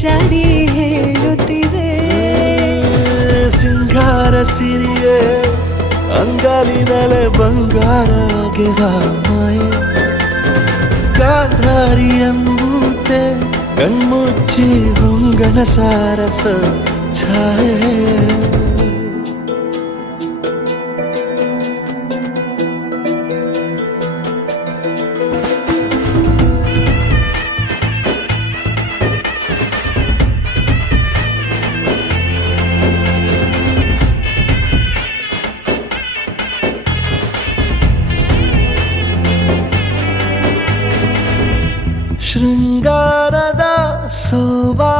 ಚಡಿ ಹೇಳುತ್ತಿದೆ. ಸಿಂಗಾರ ಸಿರಿಯೇ ಅಂಗಾಲಿನಲೆ ಬಂಗಾರ ಮಾಯೆ. ಕಾಂಧಾರಿಯಂತೆ ಕಣ್ಮುಚ್ಚಿ ಹೊಂಗನ ಸಾರಸ ಛಾಯೆ. शृङ्गारदा सभा